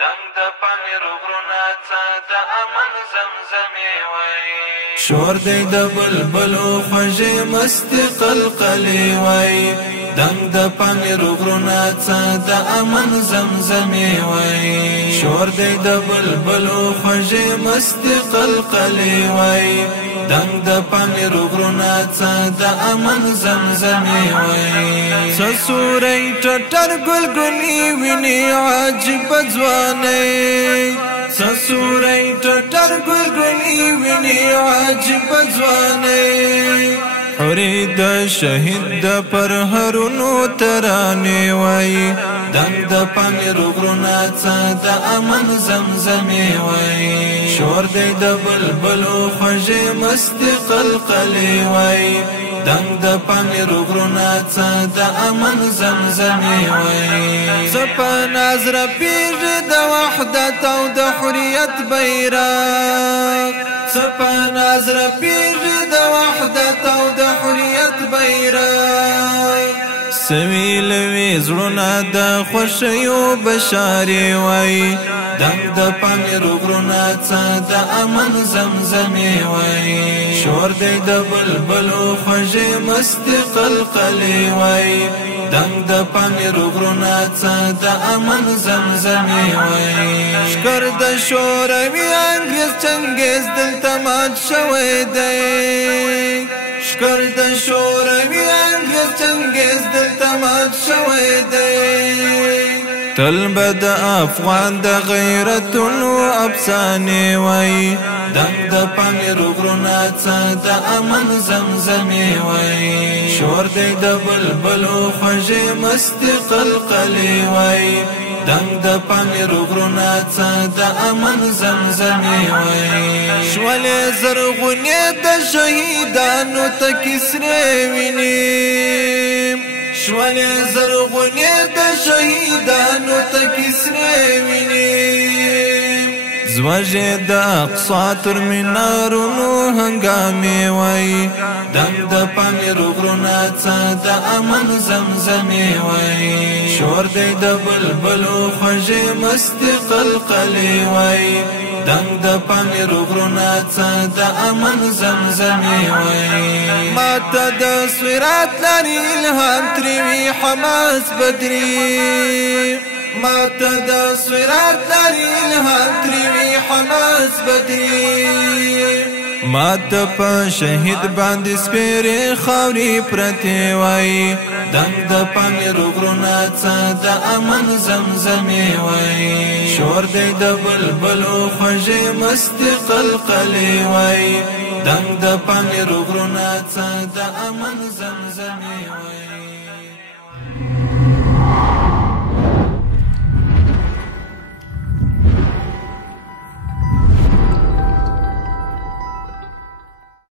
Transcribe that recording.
دنګ د پامیر غرونه څه د امن زمزمې وای شور دی د بلبلو خوږې مستې قلقلې وای دنګ د پامیر غرونه څه د امن زمزمې وای شور دی د بلبلو خوږې مستې قلقلې وای دنګ د پامیر غرونه څه د امن زمزمې وای څه سورۍ ټټر ګلګونې ویني عجیب ځوانۍ څه سورۍ ټټر ګلګونې ویني عجیب ځوانۍ حورې د شهید د پرهرونو ترانې وای دنګ د پامیر غرونه څه د امن زمزمې وای شور دی د بلبلو خوږې مستې قلقلې وای دنګ د پامیر غرونه څه د امن زمزمې وای څه په ناز رپېږي د وحدت او د حریت بیرغ څه په ناز رپېږي د وحدت او د حریت بیرغ سویلوي زړونه د خوښیو بشارې وای دنګ د پامیر غرونه څه د امن زمزمې وای شور دی د بلبلو خوږې مستې قلقلې وای دنګ د پامیر غرونه څه د امن زمزمې وای شکر د شوروي انګریز چنګیز دلته مات شوی دی شکر د شوروي انګریز چنګیز دلته مات شوی دی تل به د افغان د غیرتونو افسانې وای دنګ د پامیر غرونه څه د امن زمزمې وای شور دی د بلبلو خوږې مستې قلقلې وای دنګ د پامیر غرونه څه د امن زمزمې وای شولې زرغونې د شهیدانو تکې سرې وینې شولې زرغونې د شهیدانو تکې سرې وینې زوږې د اقصی تر منارونو هنګامې وای دنګ د پامیر غرونه څه د امن زمزمې وای شور دی د بلبلو خوږې مستې قلقلې وای دنګ د پامیر غرونه څه د امن زمزمې وای ماته د صراط لارې الهام ترې حماس بدري ماته د صراط لارې الهام ترې حماس بدري ماته په شهید باندې سپېرې خاورې پرتې وای دنګ د پامیر غرونه څه د امن زمزمې وای شور دی د بلبلو خوږې مستې قلقلې وای دنګ د پامیر غرونه څه د امن زمزمې وای